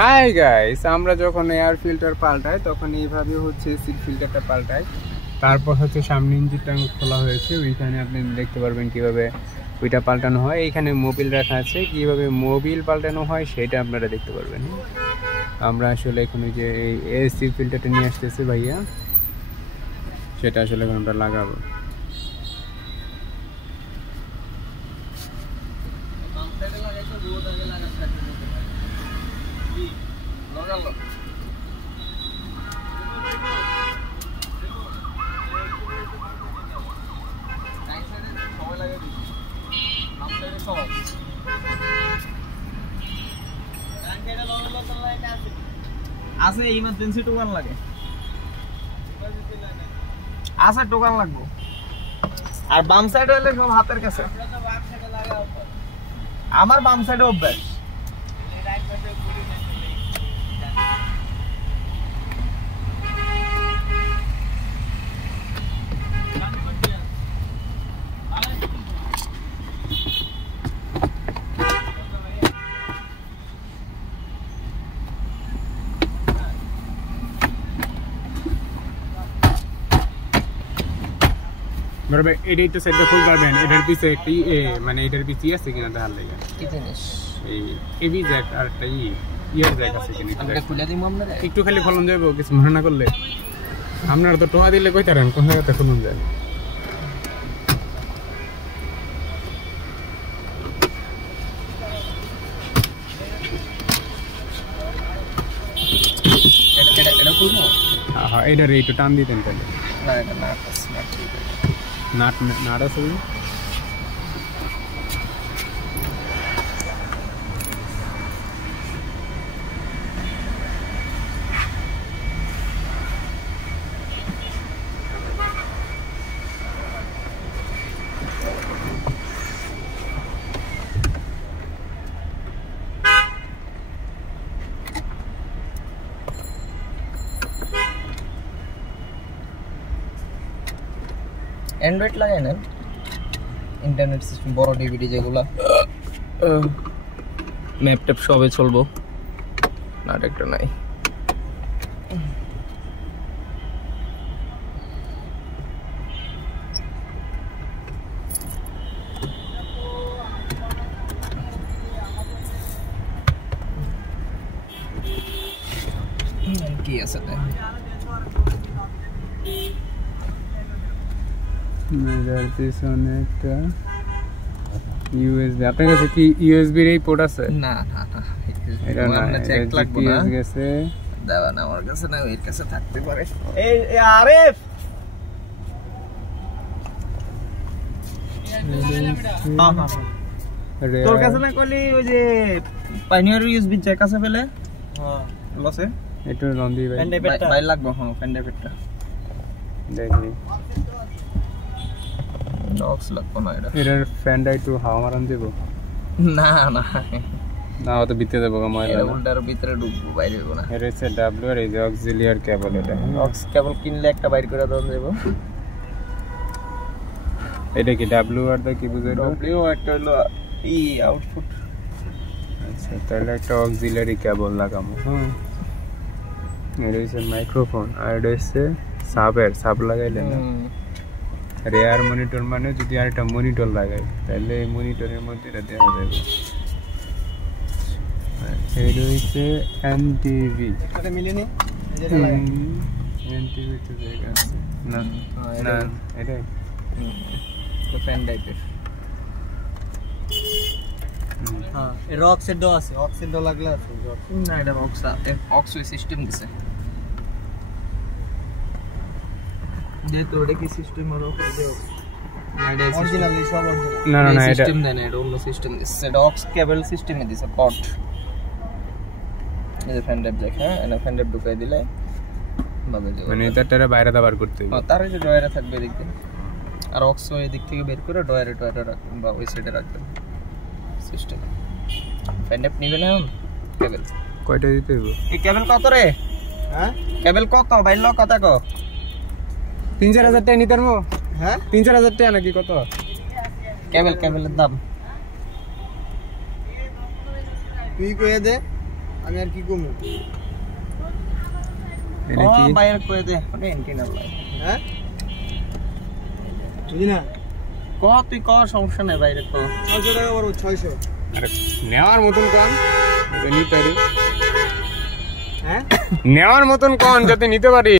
Hi guys, আমরা যখন air filter পাল্টাই তখন এইভাবে হচ্ছে সিট ফিল্টারটা পাল্টাই। তারপর হচ্ছে সামনে ইঞ্জিনটা খোলা হয়েছে, ওইখানে আপনি দেখতে পারবেন কিভাবে ওইটা পাল্টানো হয়। এইখানে মোবিল রাখা আছে, কিভাবে মোবিল পাল্টানো হয় সেটা আপনারা দেখতে পারবেন। আমরা আসলে এখানে যে এই সিট ফিল্টারটা নিয়ে আসতেছি ভাইয়া, সেটা আসলে এখন আমরা লাগাবো। আছে ইমার্জেন্সি টোকান লাগে, আছে টোকান লাগবো। আর বাম সাইডে হলে সব হাতের কাছে, আমার বাম সাইডে অভ্যাস। বরাবর এটাই তো সেটটা ফুল করবেন। এটার পিছে একটি মানে এটার পিছে আছে কিনা তাহলে লাগে কি জিনিস এই এবি জ্যাক আর একটা ইয়ার জ্যাক আছে কিনা আমরা খুলে দিই আমরা একটু খালি ফলন যাবো, কিছু মনে না করলে। আপনারা তো টোয়া দিলে কইতারেন কোন জায়গাতে ফলন যায়। এটা খুলবো। হ্যাঁ, এটার একটু টান দিতেন তাহলে। না এটা না আছে না, ঠিক আছে। নাট আছে অ্যান্ড্রয়েড লাগাই না, ইন্টারনেট সিস্টেম বড় ডিভিডি যেগুলো ম্যাপ ট্যাপ সবে চলবো, নাট একটা নাই। কি আছে তাই এটার পিছনে একটা ইউএসবি। আপনার কাছে কি ইউএসবির এই পোর্ট আছে? না না না, এটা না, আমরা চেক লাগবে না। গেছে দেওয়া না আমার কাছে, না ওর কাছে থাকতে পারে। এই আরিফ তোর কাছে না কইলি ওই যে পাইনিয়ার ইউএসবি জ্যাক আছে ফেলে? হ্যাঁ লসে একটু লন দি ভাই, ভাই লাগবে। হ্যাঁ ফ্যান ডেভিডটা দেখি। ডক্স লাগবে না এটা। এটার ফ্যানটা একটু হাওয়া মারান দেব? না না না, অত ভিতরে দেবো ময়লা এটা না। উল্টার ভিতরে ঢুকবো, বাইরে হইব না। এটা হচ্ছে ডাব্লিউ আর এই যে অক্সিলিয়ার কেবল। এটা অক্স কেবল কিনলে একটা বাইর করে দেন দেব। এটা কি ডাব্লিউ আর দা কি বুঝাইলো? ডব্লিউ একটা হলো ই আউটপুট। আচ্ছা, তাহলে একটা অক্সিলিয়ারি কেবল লাগাবো। হ্যাঁ, এটা হচ্ছে মাইক্রোফোন, আর এটা হচ্ছে সাব লাগাইলে না রেয়ার মনিটর, মানে যদি আর একটা মনিটর লাগাই তাহলে এই মনিটরের মধ্যে এটা দেওয়া যাবে। এটা হচ্ছে এনটিভি। এটা মিলেনি এনটিভি তো জায়গা আছে না? না, এটাই তো ফ্যান টাইপের। হ্যাঁ এর অক্সের ডো আছে, অক্সের ডো লাগলে আছে। না এটা অক্স সিস্টেম দিছে। যেহেতু ওটা কি সিস্টেম আর অক্স দেও না, এটা অরিজিনালি সব অরিজিনাল। না না, এটা সিস্টেম দেন, এটা অন্য সিস্টেম দিছে। এটা অক্স কেবল সিস্টেমে দিছে পট। এই যে ফ্যান টাইপ জ্যাক, হ্যাঁ এটা ফ্যান টাইপ ঢুকাই দিলে বাজে যাবে। মানে এটারে বাইরে দাবার করতে হবে। হ্যাঁ, তার এই যে ডয়ারে থাকবে দেখতে, আর অক্স ওই দিক থেকে বের করে ডয়ারে রাখবেন বা ওই সাইডে রাখবেন সিস্টেম। ফ্যান টাইপ নিবেন এখন কেবল কয়টা দিতে হবে? এই কেবল কত রে? হ্যাঁ কেবল কত বাইল কত কো? 3-4 হাজার টাকা নিতে পারবো। হ্যাঁ 3-4 হাজার টাকা নাকি কত? কেবলের দাম তুই কইয়া দে, আমি আর কি কমু এটা কি বাইরে কই দে ওটা এন্টিনা লাই হ্যাঁ বুঝি না তুই সমস্যা নাই বাইরে 600 টাকা বড় 600 আরে নেওয়ার মতন কোন এটা নিতে পারি হ্যাঁ নেওয়ার মতন কোন যাতে নিতে পারি